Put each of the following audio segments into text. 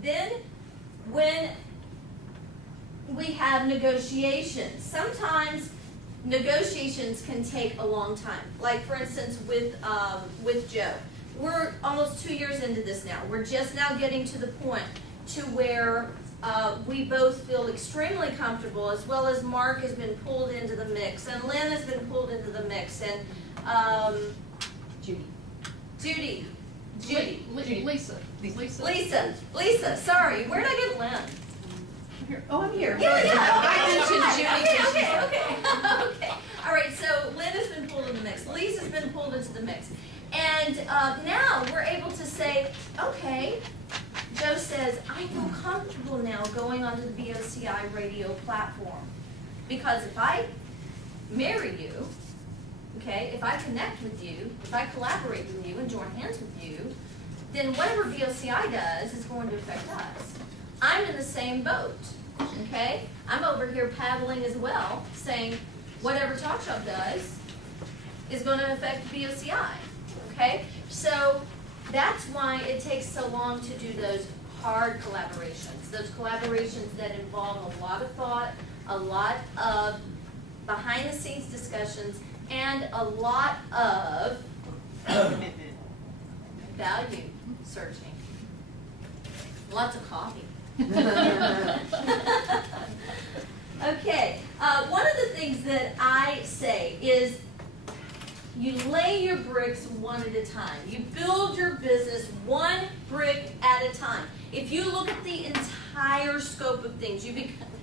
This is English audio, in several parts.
Then when we have negotiations, sometimes negotiations can take a long time. Like for instance with Joe. We're almost 2 years into this now. We're just now getting to the point to where we both feel extremely comfortable, as well as Mark has been pulled into the mix, and Lynn has been pulled into the mix, and Judy. Lisa, sorry, where did I get Lynn? Here. Oh, I'm here. Yeah. I mentioned Judy. Okay. All right, so Lynn has been pulled in the mix. Lisa's been pulled into the mix. And now we're able to say, okay, Joe says, I feel comfortable now going onto the BOCI radio platform. Because if I marry you, okay, if I connect with you, if I collaborate with you and join hands with you, then whatever BOCI does is going to affect us. I'm in the same boat, okay? I'm over here paddling as well, saying whatever Talk Shop does is going to affect BOCI, okay? So that's why it takes so long to do those hard collaborations, those collaborations that involve a lot of thought, a lot of behind-the-scenes discussions, and a lot of value searching. Lots of coffee. Okay, one of the things that I say is you lay your bricks one at a time. You build your business one brick at a time. If you look at the entire scope of things, you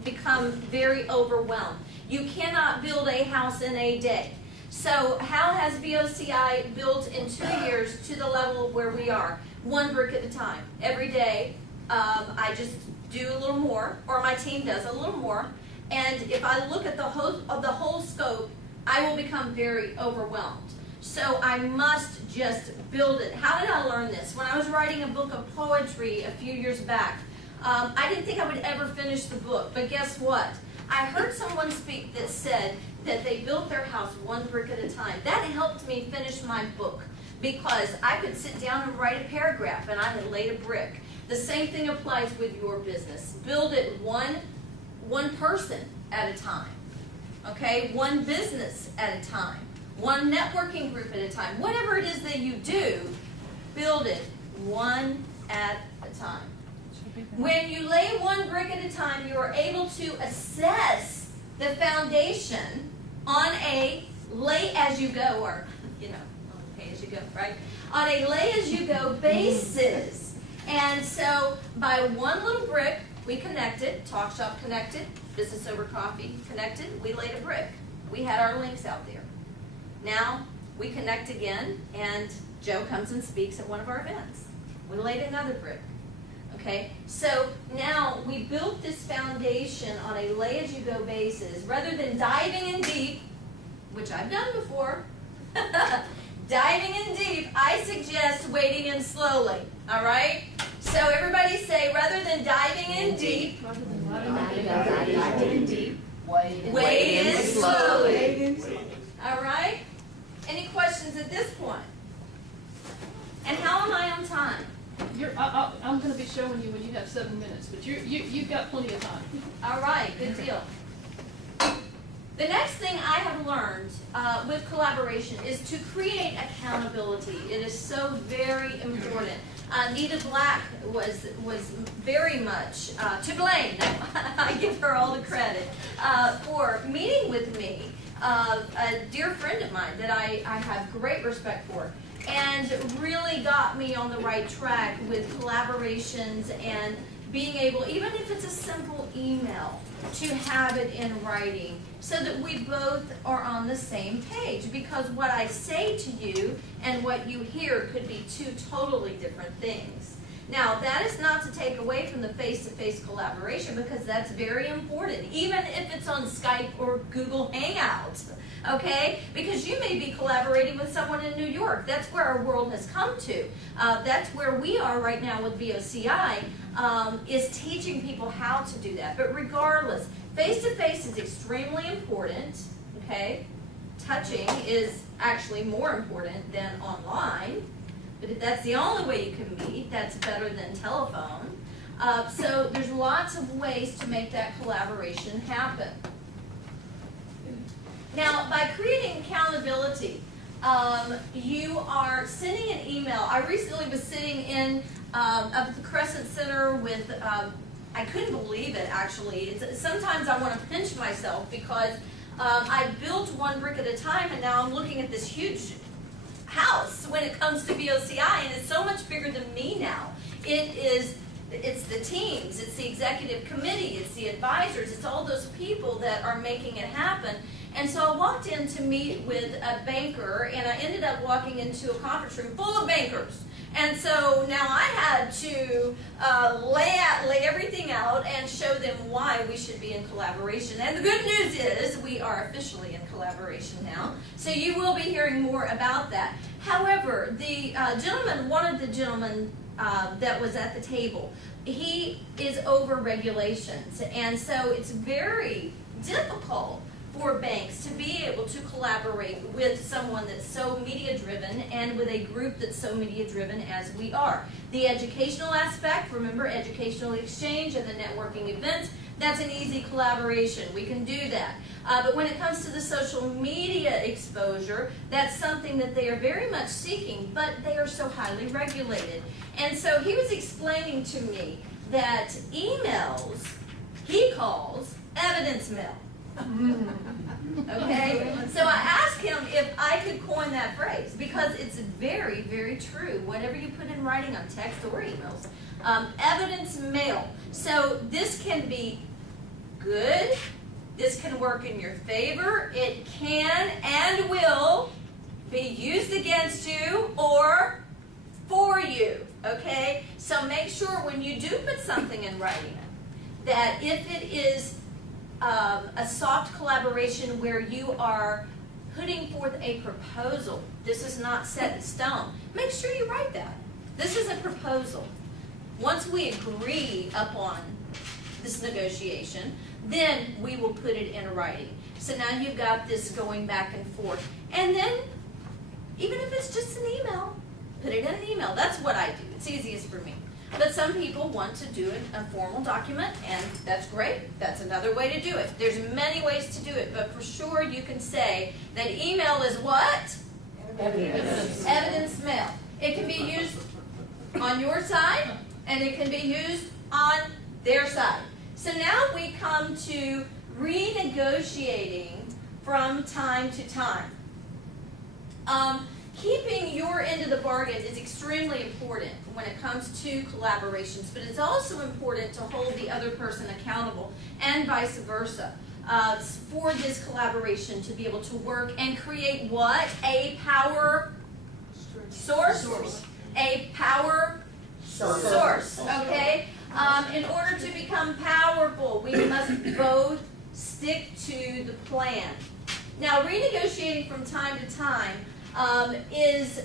become very overwhelmed. You cannot build a house in a day. So how has BOCI built in 2 years to the level of where we are? One brick at a time. Every day, I just do a little more, or my team does a little more, and if I look at the whole scope, I will become very overwhelmed. So I must just build it. How did I learn this? When I was writing a book of poetry a few years back, I didn't think I would ever finish the book, but guess what? I heard someone speak that said that they built their house one brick at a time. That helped me finish my book because I could sit down and write a paragraph and I had laid a brick. The same thing applies with your business. Build it one person at a time, okay? One business at a time, one networking group at a time. Whatever it is that you do, build it one at a time. When you lay one brick at a time, you are able to assess the foundation on a lay-as-you-go, or, on a pay-as-you-go, right? On a lay-as-you-go basis. And so, by one little brick, we connected, Talk Shop connected, Business Over Coffee connected, we laid a brick. We had our links out there. Now, we connect again, and Joe comes and speaks at one of our events. We laid another brick. Okay, so now we built this foundation on a lay-as-you-go basis. Rather than diving in deep, which I've done before, diving in deep, I suggest wading in slowly, all right? So everybody say, rather than diving in deep, wade in slowly. All right? Any questions at this point? And how am I on time? I'm going to be showing you when you have 7 minutes, but you've got plenty of time. All right, good deal. The next thing I have learned with collaboration is to create accountability. It is so very important. Nita Black was very much to blame. I give her all the credit for meeting with me, a dear friend of mine that I have great respect for, and really got me on the right track with collaborations and being able, even if it's a simple email, to have it in writing so that we both are on the same page. Because what I say to you and what you hear could be two totally different things. Now, that is not to take away from the face-to-face collaboration, because that's very important, even if it's on Skype or Google Hangouts, okay? Because you may be collaborating with someone in New York. That's where our world has come to. That's where we are right now with BOCI, is teaching people how to do that. But regardless, face-to-face is extremely important, okay? Touching is actually more important than online. But if that's the only way you can meet, that's better than telephone. So there's lots of ways to make that collaboration happen. Now, by creating accountability, you are sending an email. I recently was sitting in up at the Crescent Center with, I couldn't believe it actually. Sometimes I want to pinch myself because I built one brick at a time, and now I'm looking at this huge house when it comes to BOCI, and it's so much bigger than me now. It's the teams, it's the executive committee, it's the advisors, it's all those people that are making it happen. And so I walked in to meet with a banker, and I ended up walking into a conference room full of bankers. And so now I had to lay everything out and show them why we should be in collaboration. And the good news is we are officially in collaboration now. So you will be hearing more about that. However, the one of the gentlemen that was at the table, he is over regulations. And so it's very difficult for banks to be able to collaborate with someone that's so media driven and with a group that's so media driven as we are. The educational aspect, remember educational exchange and the networking events, that's an easy collaboration. We can do that. But when it comes to the social media exposure, that's something that they are very much seeking, but they are so highly regulated. And so he was explaining to me that emails, he calls evidence mail. Okay, so I asked him if I could coin that phrase because it's very, very true. Whatever you put in writing on text or emails, evidence mail. So this can be good. This can work in your favor. It can and will be used against you or for you. Okay, so make sure when you do put something in writing that if it is a soft collaboration where you are putting forth a proposal. This is not set in stone. Make sure you write that. This is a proposal. Once we agree upon this negotiation, then we will put it in writing. So now you've got this going back and forth. And then, even if it's just an email, put it in an email. That's what I do. It's easiest for me. But some people want to do it a formal document, and that's great. That's another way to do it. There's many ways to do it, but for sure you can say that email is what? Evidence. Evidence mail. It can be used on your side, and it can be used on their side. So now we come to renegotiating from time to time. Keeping your end of the bargain is extremely important when it comes to collaborations, but it's also important to hold the other person accountable and vice versa for this collaboration to be able to work and create what? A power source? A power source, okay? In order to become powerful, we must both stick to the plan. Now, renegotiating from time to time is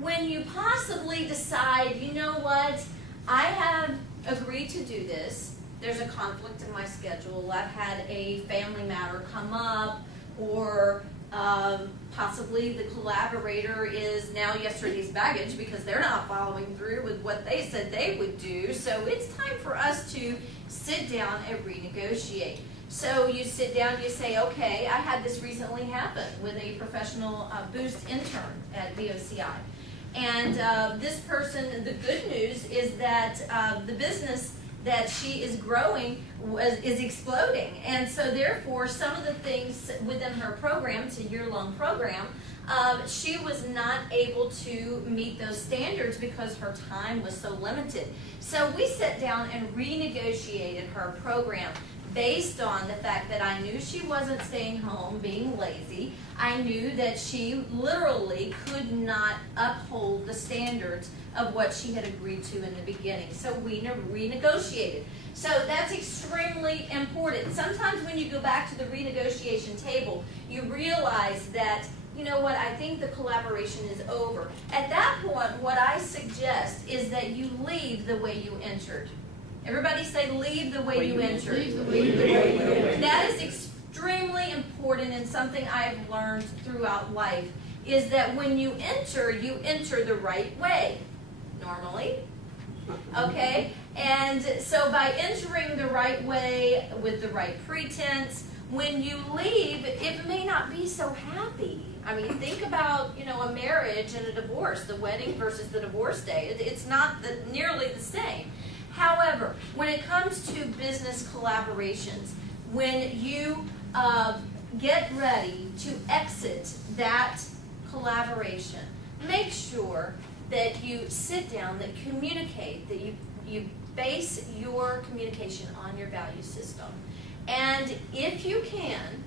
when you possibly decide, you know what, I have agreed to do this. There's a conflict in my schedule. I've had a family matter come up, or possibly the collaborator is now yesterday's baggage because they're not following through with what they said they would do. So it's time for us to sit down and renegotiate. So you sit down, you say, okay, I had this recently happen with a professional boost intern at BOCI. And this person, the good news is that the business that she is growing is exploding. And so therefore, some of the things within her program, it's a year-long program, she was not able to meet those standards because her time was so limited. So we sat down and renegotiated her program based on the fact that I knew she wasn't staying home being lazy. I knew that she literally could not uphold the standards of what she had agreed to in the beginning. So we renegotiated. So that's extremely important. Sometimes when you go back to the renegotiation table, you realize that, you know what, I think the collaboration is over. At that point, what I suggest is that you leave the way you entered. Everybody say, leave the way you entered. Leave the way you entered. That is extremely important and something I have learned throughout life. is that when you enter the right way, normally. Okay? And so by entering the right way with the right pretense, when you leave, it may not be so happy. I mean, think about, a marriage and a divorce, the wedding versus the divorce day. It's not nearly the same. However, when it comes to business collaborations, when you get ready to exit that collaboration, make sure that you sit down, that communicate, that you base your communication on your value system. And if you can,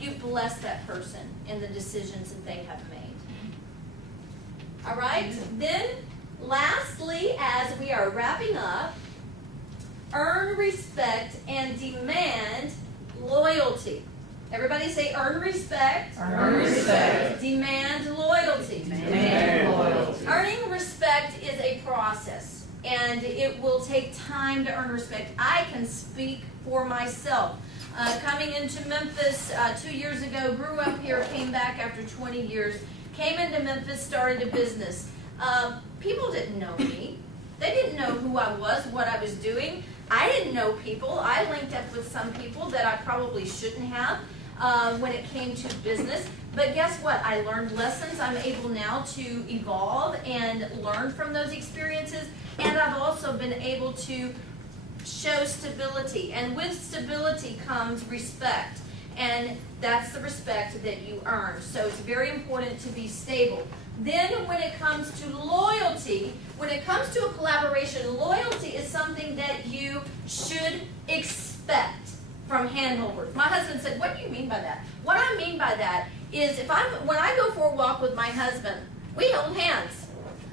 you bless that person in the decisions that they have made. All right? Then, lastly, as we are wrapping up, earn respect and demand loyalty. Everybody say earn respect. Earn respect. Demand loyalty. Demand loyalty. Earning respect is a process, and it will take time to earn respect. I can speak for myself. Coming into Memphis 2 years ago, grew up here, came back after 20 years, came into Memphis, started a business. People didn't know me. They didn't know who I was, what I was doing. I didn't know people. I linked up with some people that I probably shouldn't have when it came to business. But guess what? I learned lessons. I'm able now to evolve and learn from those experiences. And I've also been able to show stability. And with stability comes respect. And that's the respect that you earn. So it's very important to be stable. Then when it comes to loyalty, when it comes to a collaboration, loyalty is something that you should expect from handholders. My husband said, what do you mean by that? What I mean by that is when I go for a walk with my husband, we hold hands.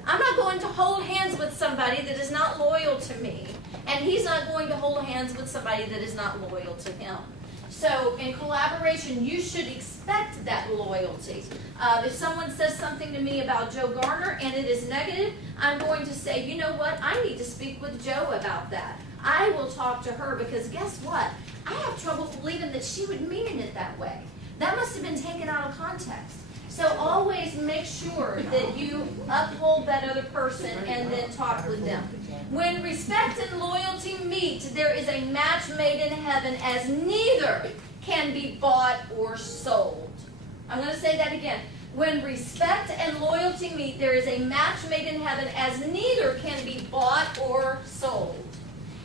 I'm not going to hold hands with somebody that is not loyal to me, and he's not going to hold hands with somebody that is not loyal to him. So in collaboration, you should expect that loyalty. If someone says something to me about Joe Garner and it is negative, I'm going to say, you know what, I need to speak with Joe about that. I will talk to her because guess what? I have trouble believing that she would mean it that way. That must have been taken out of context. So always make sure that you uphold that other person and then talk with them. When respect and loyalty meet, there is a match made in heaven, as neither can be bought or sold. I'm going to say that again. When respect and loyalty meet, there is a match made in heaven, as neither can be bought or sold.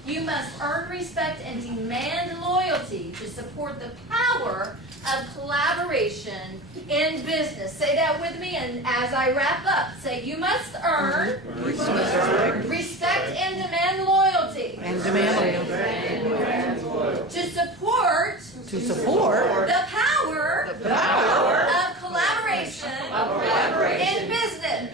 You must earn respect and demand loyalty to support the power of collaboration in business. Say that with me, and as I wrap up, say you must earn respect and demand loyalty to support the power of collaboration in business.